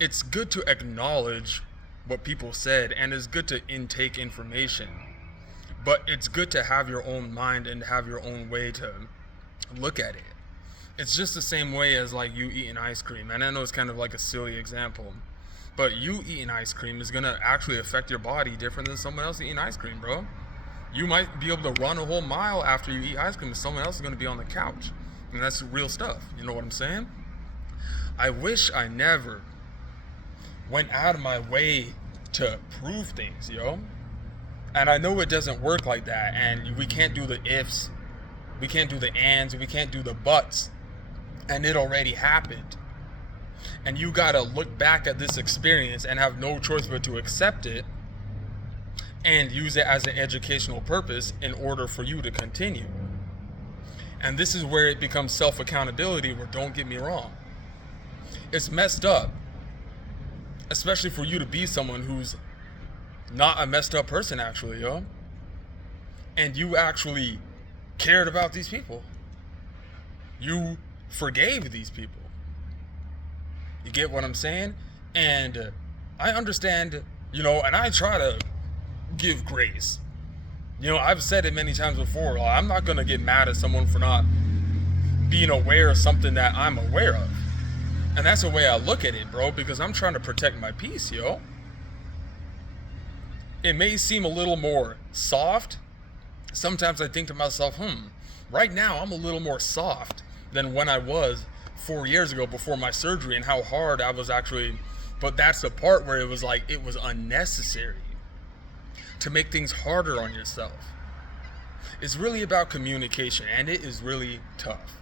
it's good to acknowledge what people said, and it's good to intake information, but it's good to have your own mind and have your own way to look at it. It's just the same way as like you eating ice cream, and I know it's kind of like a silly example, but you eating ice cream is gonna actually affect your body different than someone else eating ice cream, bro. You might be able to run a whole mile after you eat ice cream, and someone else is gonna be on the couch, and that's real stuff. You know what I'm saying? I wish I never went out of my way to prove things, yo. And I know it doesn't work like that, and we can't do the ifs, we can't do the ands, we can't do the buts, and it already happened. And you gotta look back at this experience and have no choice but to accept it and use it as an educational purpose in order for you to continue. And this is where it becomes self-accountability, where, don't get me wrong, it's messed up, especially for you to be someone who's not a messed up person, actually, yo. And you actually cared about these people. You forgave these people. You get what I'm saying? And I understand, and I try to give grace. I've said it many times before. I'm not going to get mad at someone for not being aware of something that I'm aware of. And that's the way I look at it, bro, because I'm trying to protect my peace, yo. It may seem a little more soft. Sometimes I think to myself, right now I'm a little more soft than when I was 4 years ago before my surgery, and how hard I was actually. But that's the part where it was like, it was unnecessary to make things harder on yourself. It's really about communication, and it is really tough.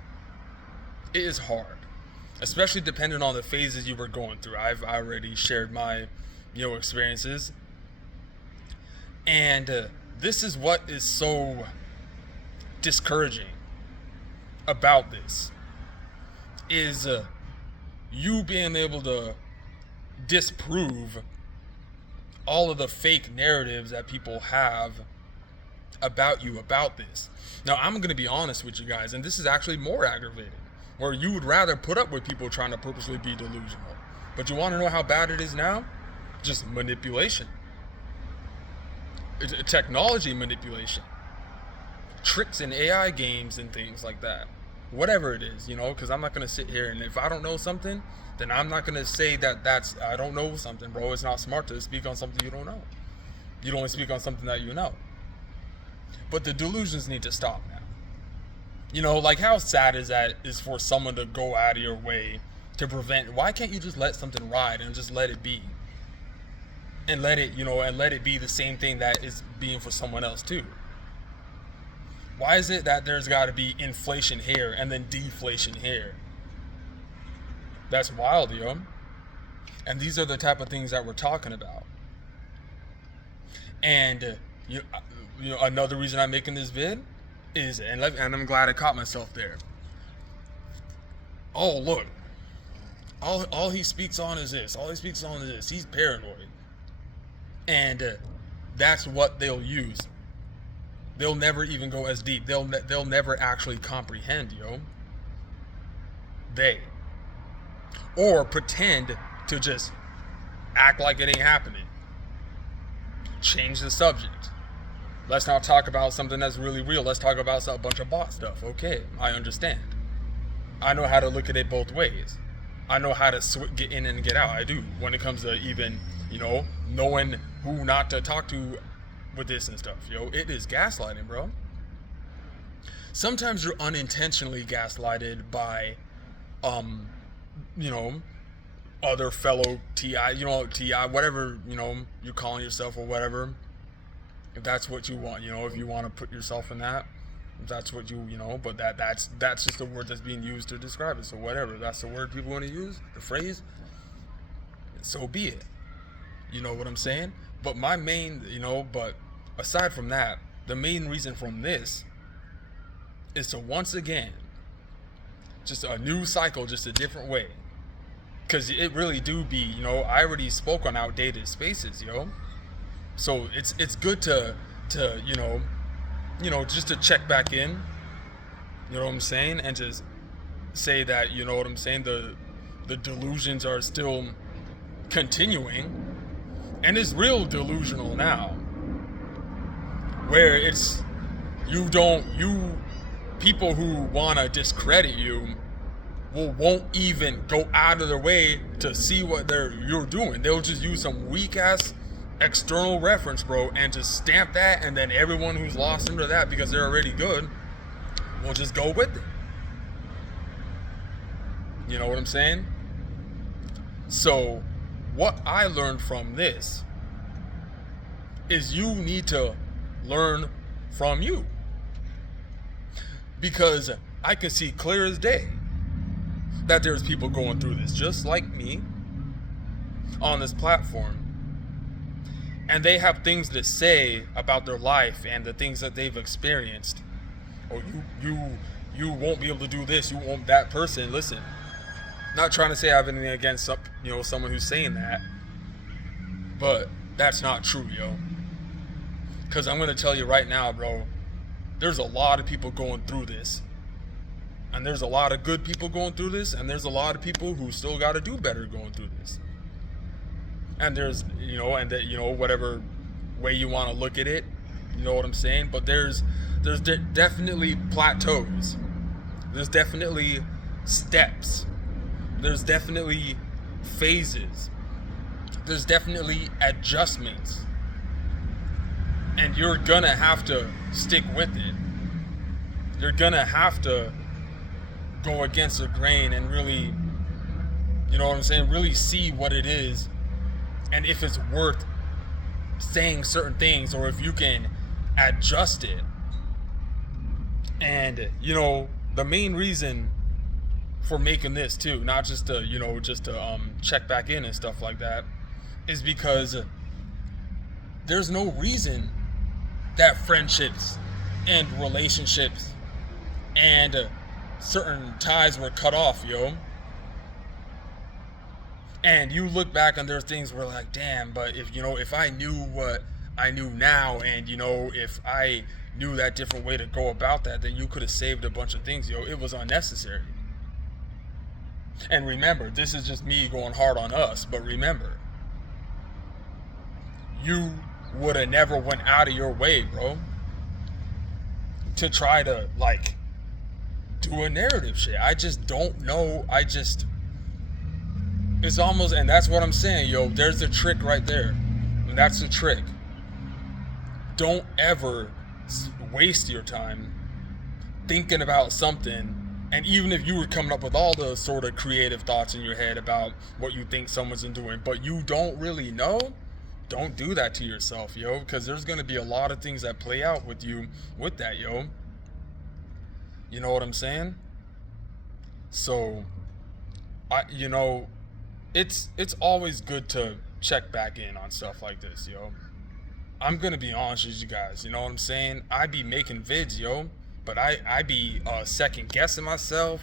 It is hard, especially depending on the phases you were going through. I've already shared my, experiences. And this is what is so discouraging about this, is you being able to disprove all of the fake narratives that people have about you about this. Now, I'm going to be honest with you guys, and this is actually more aggravating, where you would rather put up with people trying to purposely be delusional. But you want to know how bad it is now? Just manipulation. Technology manipulation. Tricks in AI games and things like that. Whatever it is, because I'm not going to sit here, and if I don't know something, then I'm not going to say that I don't know something, bro. It's not smart to speak on something you don't know. You'd only speak on something that you know. But the delusions need to stop now. Like, how sad is for someone to go out of your way to prevent. Why can't you just let something ride and just let it be? And let it be the same thing that is being for someone else too. Why is it that there's got to be inflation here and then deflation here? That's wild, yo. And these are the type of things that we're talking about. And another reason I'm making this vid is, and I'm glad I caught myself there. Oh, look, all he speaks on is this. All he speaks on is this. He's paranoid. And that's what they'll use. They'll never even go as deep. They'll never actually comprehend, yo. Or pretend to just act like it ain't happening. Change the subject. Let's not talk about something that's really real. Let's talk about a bunch of bot stuff. Okay, I understand. I know how to look at it both ways. I know how to get in and get out. I do. When it comes to even, knowing who not to talk to with this and stuff. Yo, it is gaslighting, bro. Sometimes you're unintentionally gaslighted by, other fellow TI, whatever, you're calling yourself or whatever. If that's what you want, if you want to put yourself in that, if that's what but that's just the word that's being used to describe it. So whatever, that's the word people want to use, the phrase, so be it. You know what I'm saying? But my main, but aside from that, the main reason from this is to once again, just a new cycle, just a different way. Because it really do be, I already spoke on outdated spaces, yo. So it's good to just to check back in, you know what I'm saying? And just say that, you know what I'm saying, the delusions are still continuing, and it's real delusional now, where it's you people who want to discredit you won't even go out of their way to see what you're doing. They'll just use some weak ass external reference, bro, and just stamp that, and then everyone who's lost into that because they're already good will just go with it. You know what I'm saying? So what I learned from this is you need to learn from you, because I can see clear as day that there's people going through this just like me on this platform, and they have things to say about their life and the things that they've experienced. Or you won't be able to do this, you won't. That person, listen, not trying to say I have anything against someone who's saying that, but that's not true, yo. Because I'm gonna tell you right now, bro, there's a lot of people going through this. And there's a lot of good people going through this, and there's a lot of people who still got to do better going through this. And there's, whatever way you want to look at it, you know what I'm saying? But there's definitely plateaus. There's definitely steps. There's definitely phases. There's definitely adjustments. And you're gonna have to stick with it. You're gonna have to go against the grain and really, you know what I'm saying, really see what it is and if it's worth saying certain things, or if you can adjust it. And the main reason for making this too, not just to check back in and stuff like that, is because there's no reason that friendships and relationships and certain ties were cut off, yo. And you look back and there's things where like, damn, but if I knew what I knew now, and if I knew that different way to go about that, then you could have saved a bunch of things, yo. It was unnecessary. And remember, this is just me going hard on us, but remember, you would have never went out of your way, bro, to try to do a narrative shit. I just don't know. It's almost, and that's what I'm saying, yo. There's the trick right there. And that's the trick. Don't ever waste your time thinking about something. And even if you were coming up with all the sort of creative thoughts in your head about what you think someone's doing, but you don't really know, don't do that to yourself, yo. Because there's going to be a lot of things that play out with you with that, yo. You know what I'm saying? So, it's always good to check back in on stuff like this, yo. I'm gonna be honest with you guys, you know what I'm saying? I be making vids, yo, but I be second guessing myself,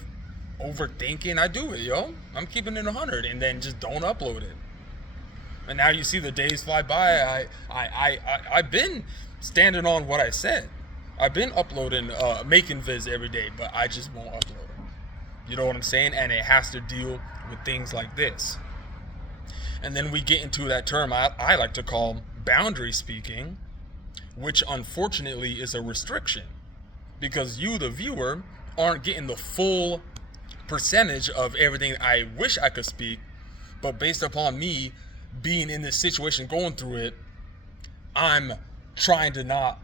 overthinking. I do it, yo. I'm keeping it 100, and then just don't upload it. And now you see the days fly by. I've been standing on what I said. I've been uploading, making vids every day, but I just won't upload them. You know what I'm saying? And it has to deal with things like this. And then we get into that term I like to call boundary speaking, which unfortunately is a restriction, because you, the viewer, aren't getting the full percentage of everything I wish I could speak. But based upon me being in this situation, going through it, I'm trying to not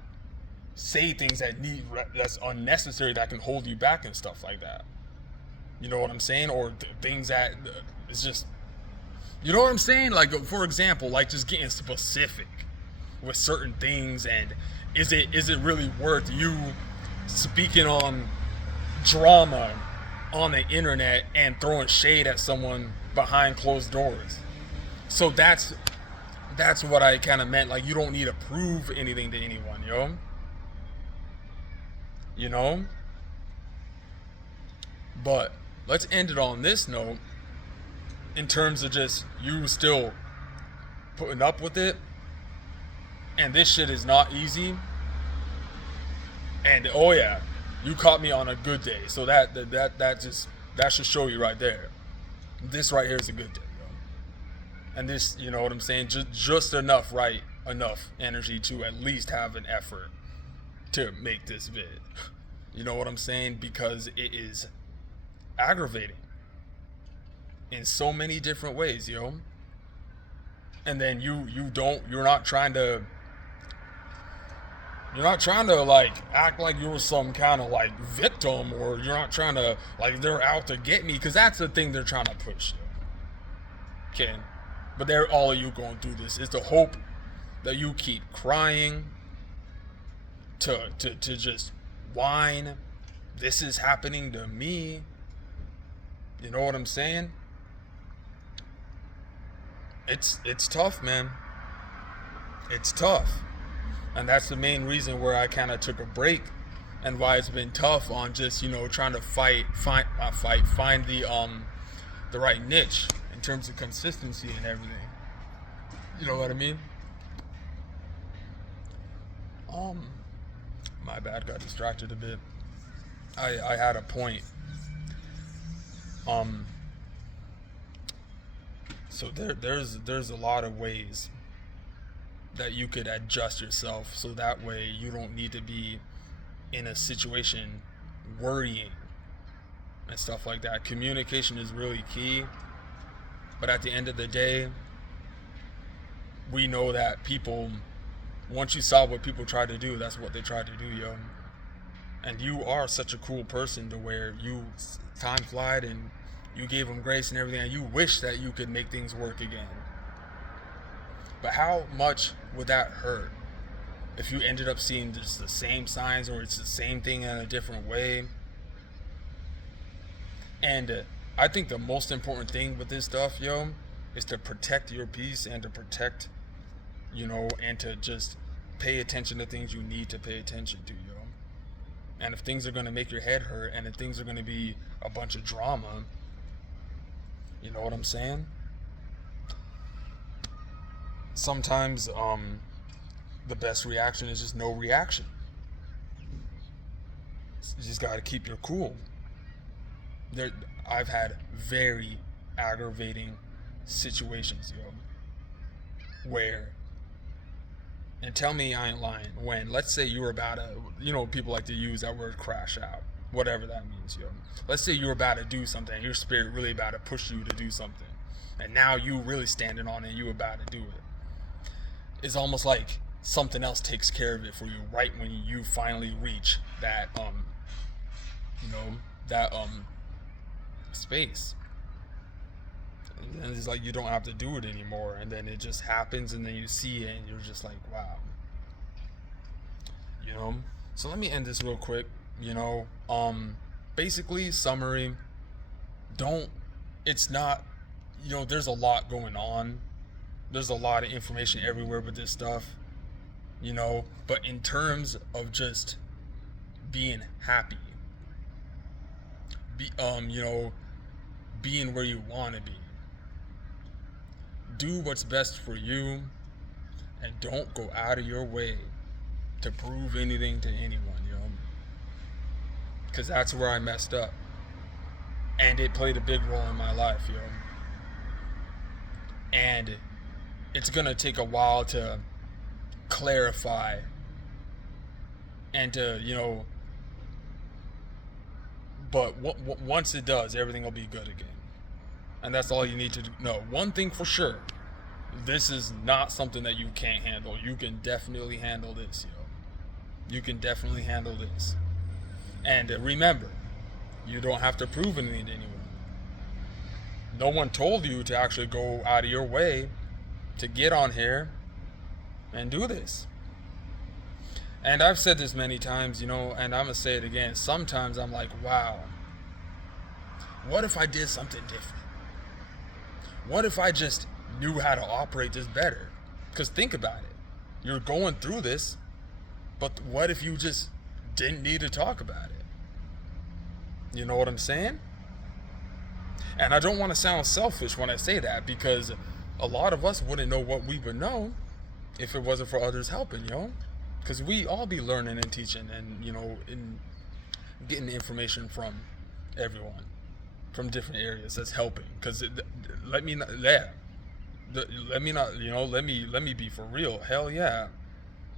say things that's unnecessary, that can hold you back and stuff like that. You know what I'm saying? Or things that it's just, you know what I'm saying? Like, for example, like just getting specific with certain things, and is it really worth you speaking on drama on the internet and throwing shade at someone behind closed doors? So that's what I kind of meant. Like, you don't need to prove anything to anyone, yo. You know? But let's end it on this note, in terms of just you still putting up with it. And this shit is not easy. And oh yeah, you caught me on a good day. So that should show you right there. This right here is a good day, yo. And this, you know what I'm saying, just enough, right, enough energy to at least have an effort to make this vid. You know what I'm saying? Because it is aggravating in so many different ways, yo. And then you're not trying to like act like you're some kind of like victim, or you're not trying to like they're out to get me, because that's the thing they're trying to push. Okay, but they're all of you going through this is the hope that you keep crying to just whine. This is happening to me. You know what I'm saying? It's tough, man. It's tough. And that's the main reason where I kind of took a break, and why it's been tough on just, you know, trying to find the right niche in terms of consistency and everything. You know what I mean? My bad, got distracted a bit. I had a point. So there's a lot of ways that you could adjust yourself, so that way you don't need to be in a situation worrying and stuff like that. Communication is really key, but at the end of the day, we know that people, once you saw what people try to do, that's what they tried to do, yo. And you are such a cool person to where you time flied and you gave them grace and everything, and you wish that you could make things work again. But how much would that hurt if you ended up seeing just the same signs, or it's the same thing in a different way? And I think the most important thing with this stuff, yo, is to protect your peace, and to protect, you know, and to just pay attention to things you need to pay attention to, yo. And if things are going to make your head hurt, and if things are going to be a bunch of drama, you know what I'm saying? Sometimes the best reaction is just no reaction. You just got to keep your cool. I've had very aggravating situations, yo, where, and tell me I ain't lying, when, let's say you were about to, you know, people like to use that word crash out, whatever that means, yo. Let's say you were about to do something, your spirit really about to push you to do something, and now you really standing on it, and you about to do it. It's almost like something else takes care of it for you right when you finally reach that space. And it's like you don't have to do it anymore, and then it just happens, and then you see it and you're just like, wow. You know? So let me end this real quick. You know, basically, summary, it's not, you know, there's a lot going on. There's a lot of information everywhere with this stuff, you know, but in terms of just being happy, you know, being where you want to be, do what's best for you, and don't go out of your way to prove anything to anyone, you know, because that's where I messed up, and it played a big role in my life, yo. And it's gonna take a while to clarify, and to, you know, but once it does, everything will be good again. And that's all you need to know. One thing for sure, this is not something that you can't handle. You can definitely handle this, yo. You can definitely handle this. And remember, you don't have to prove anything to anyone. No one told you to actually go out of your way to get on here and do this. And I've said this many times, you know, and I'm going to say it again. Sometimes I'm like, wow, what if I did something different? What if I just knew how to operate this better? Because think about it. You're going through this, but what if you just didn't need to talk about it? You know what I'm saying? And I don't want to sound selfish when I say that, because a lot of us wouldn't know what we would know if it wasn't for others helping, yo. Because we all be learning and teaching, and, you know, in getting information from everyone from different areas that's helping. Because Let me not, let me be for real. Hell yeah,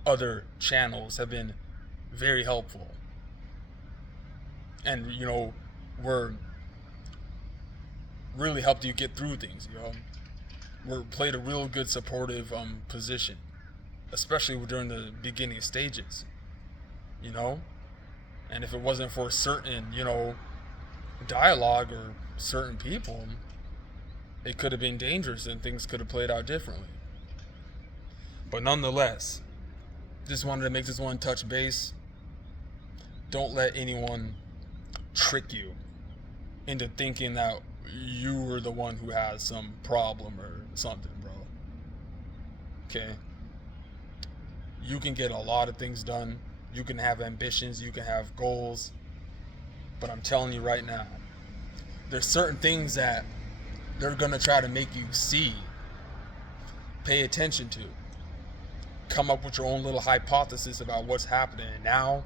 other channels have been very helpful, and were really helped you get through things. Were played a real good supportive position, especially during the beginning stages. You know, and if it wasn't for certain dialogue or certain people, it could have been dangerous and things could have played out differently. But nonetheless, just wanted to make this one touch base. Don't let anyone trick you into thinking that you were the one who has some problem or something, bro. Okay? You can get a lot of things done. You can have ambitions. You can have goals. But I'm telling you right now, there's certain things that they're going to try to make you see, pay attention to, come up with your own little hypothesis about what's happening. And now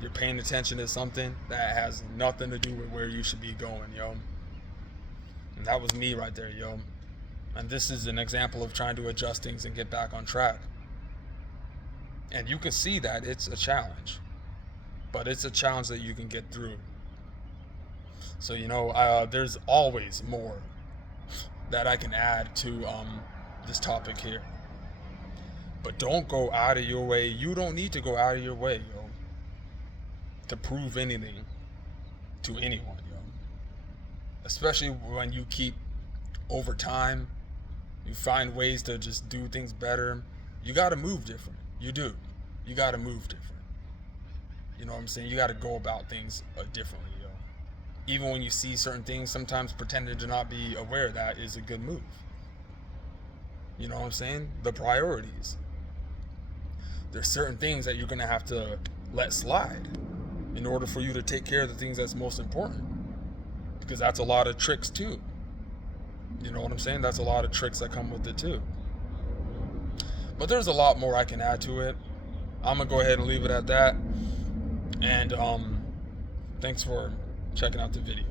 you're paying attention to something that has nothing to do with where you should be going, yo. And that was me right there, yo. And this is an example of trying to adjust things and get back on track. And you can see that it's a challenge, but it's a challenge that you can get through. So, there's always more that I can add to this topic here. But don't go out of your way. You don't need to go out of your way, yo, to prove anything to anyone, yo. Especially when you keep, over time, you find ways to just do things better. You got to move different. You do. You got to move different. You know what I'm saying? You got to go about things differently, yo. Even when you see certain things, sometimes pretending to not be aware of that is a good move. You know what I'm saying? The priorities. There's certain things that you're going to have to let slide in order for you to take care of the things that's most important. Because that's a lot of tricks too. You know what I'm saying? That's a lot of tricks that come with it too. But there's a lot more I can add to it. I'm going to go ahead and leave it at that. And thanks for checking out the video.